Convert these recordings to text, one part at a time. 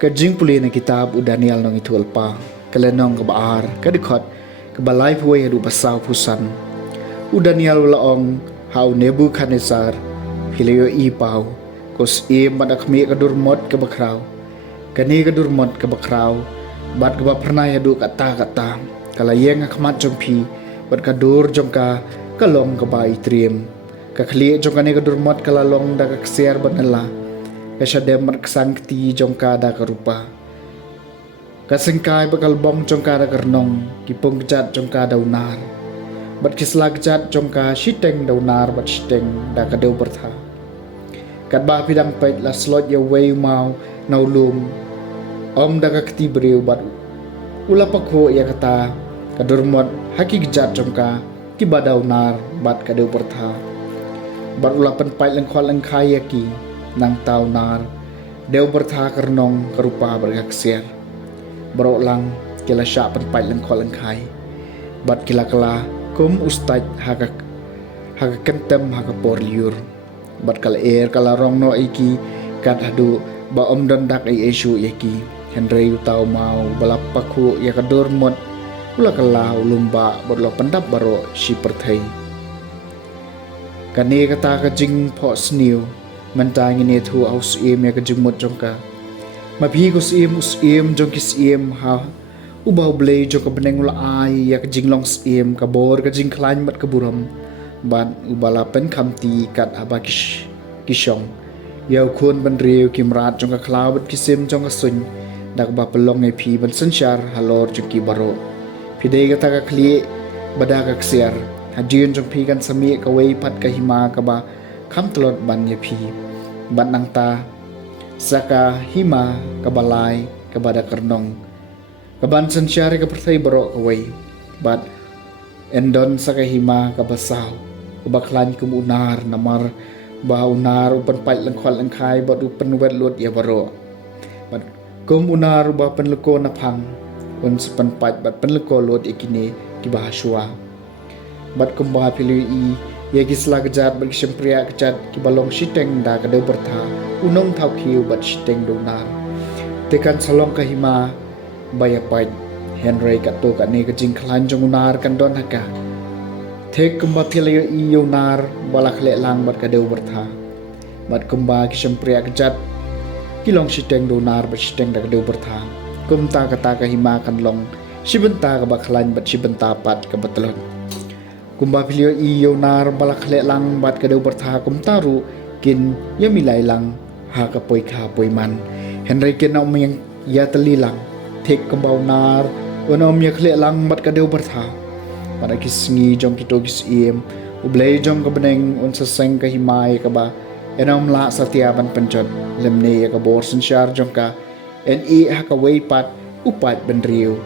Kajing puli na kitab u Daniel nong itu alpa, kalenong kabaar, kadikot, kabalay puway hadu basaw pusan. U Daniel walaong hau Nebuchadnezzar, hilayo ipaw, kos madak mi kadurmot kabakraw, kani kadurmot kabakraw, bat kabapernay hadu kata, kalayeng akmat jompi, bat kadur jomka, kalong kabay trim, kakli jomkani kadurmot kalalong dakaksiar bat nala, kasyadem magsangti jongka da karupa. Kasengkai bakalbong jongka da karnong, kipong kejat jongka da unar. Bat kisla kejat jongka shiteng da unar bat shiteng da kadeu bertha. Kat ba pidang pait la slot ya wei mau naulum. Om da kakti beriu bat ula pakho ya kata kadurmot haki kejat jongka kiba da unar bat kadeu bertha. Bat ula penpait lengkhol lengkai yaki nang tau nar deu bertha karnong karupa bergaksiar barok lang kila syak penpai lengkol lengkai bat kila kala kum ustad haka kentem haka por liur bat kala kala rong no iki kat hadu ba om dondak ai esu yaki Henry tau mau balapakhu ya kadur mot ula kala ulumba bodlo pendap baro si perthai kani kata kajing po sniu mentang ini tu aus ya kejumut jongka mapi kus jong kis ha ubau blei jongka beneng ula ai ya kejing long kabor kejing klain mat keburam ban ubala pen kamti kat abakish kishong ya kun benriu kimrat jongka klawet kisim jongka sun dak ba pelong ai pi ban sanchar halor jongki baro pidei kata ka kli badaka ksiar hajin jong pi kan sami kawai pat kahima kaba kam telot ban ye pi ban nang ta saka hima kabalai kabada karnong kaban sansyari ka perthai baro kawai bat endon saka hima kabasaw kabaklan kum unar namar ba unar upan pait lengkhol lengkai bat upan wet lut ya baro bat kum unar ba penleko napang un sepan pait bat penleko lut ikini kibahaswa bat kumba pilui ya gisla kejat berkisem pria kejat kibalong shiteng da kadeu bertha unong thau khiu bat shiteng donar tekan salong kahima baya pait Henry kato kane kejing klan jong unar kan don haka thek kumba thilayo ionar balak le lang bat kadeu bertha bat kumba kisem pria kejat kilong shiteng donar bat shiteng da kadeu bertha kumta kata kahima kan long shibenta ka baklan bat shibenta pat ka batlon kumba pilio iyo nar balak le lang bat kadeu bertha kumtaru kin ya milai lang ha kapoi kha poi man Henry kin om yang ya telilang thek kumbau nar onom ya khle lang bat kadeu bertha pada kisngi jong kito kis ublei jong ka beneng un saseng ka himai ka ba enom la satyaban penjot lemne ya ka bor sansyar jong ka ha ka wei pat upat benriu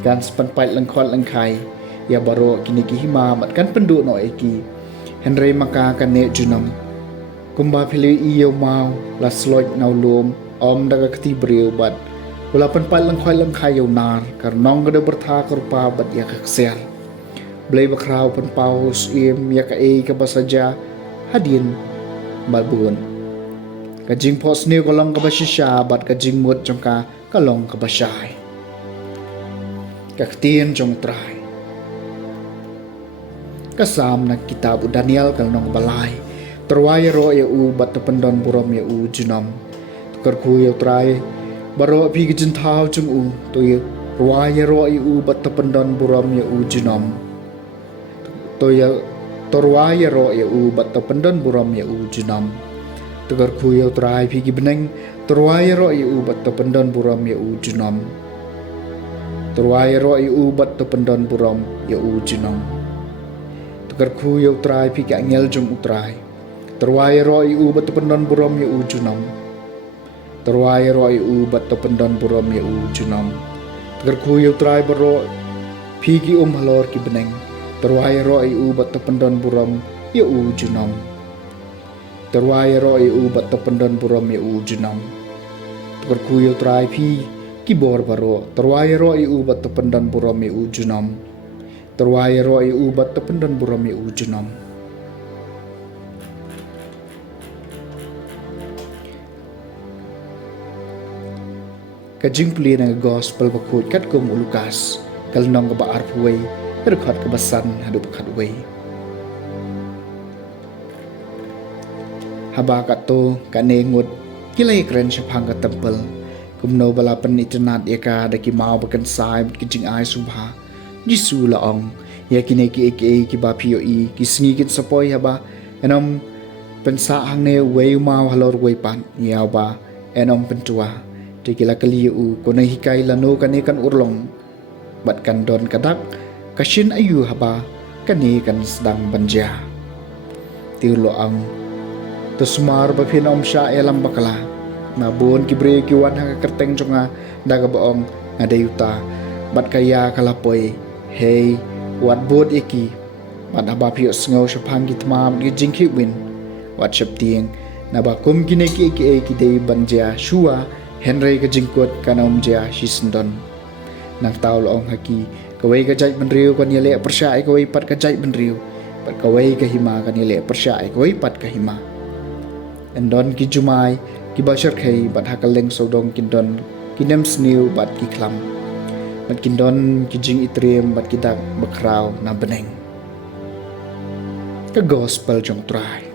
kan spanpai lengkhol lengkai ya baro kini kihima mat kan pendu no eki Henry maka kane junam kumba pili iyo mau la sloj naulum om daga kati beriu bat ulapan pat lengkhoi lengkai nar karnong gada bertha karupa bat ya kaksiar blai bakraw pan paus ya ka ka basaja hadin balbun kajing pos ni kolong ka basisya bat kajing mut jongka kalong ka basyai kaktin jong trai kasam na kitab Daniel kalnong balay terwaya ro ya u bat pendon burom ya u junam karku ya trai baro pi gijin thau chung u to ya ruaya ro ya u bat pendon burom ya u junam to ya torwaya ro ya u bat to pendon buram ya u junam tegar ku yo trai phigi beneng torwaya ro ya u bat to pendon buram ya u junam torwaya ro ya u bat to pendon buram ya u junam tegar ku yo trai phigi angel jong utrai torwaya ro ya u bat to pendon buram ya u junam torwaya ro ya u bat to pendon buram ya u junam tegar ku yo trai baro phigi halor ki beneng terwaya ro u bat to pendon buram ya u junam terwaya ro u bat to pendon buram ya u junam terku yo trai phi ki bor baro terwaya ro u bat to pendon buram ya u junam terwaya ro u bat to pendon buram ya u junam kajing puli na gospel bakut kat kum Lukas kalnong ka baar puway berkat kebesan hadu bekat way haba kato kanengut kilai keren syapang ka tempel kumno balapan internet yaka daki mau bakan sai kijing ai subha jisu laong ya kine ki ba poi ki snigit sapoy haba enom pensa hang ne way mau halor way pan ya ba enom pentua tikila kaliu kone hikai lano kane kan urlong bat kan don kadak kasin ayu haba kani kan sedang banja tiulo ang tusmar ba phinom sha elam bakala na bon kibre kiwan ha kerteng jonga daga baong ngadayuta bat kaya kalapoy hey wat bod eki bat haba pio sngo shapang gitmam gi jingki win wat shapting na ba kum gine ki dei banja shua henry ka jingkot kanom ja shisndon nang taul ong haki kawai ka jai benriu kan yele persya kawai pat ka jai benriu pat kawai ka hima kan yele persya kawai pat ka hima endon ki jumai ki bashar khai bat hakaleng sodong kindon kinem sniu bat ki klam bat kindon ki jing itriem bat kidak bakrau na beneng ka gospel jong trai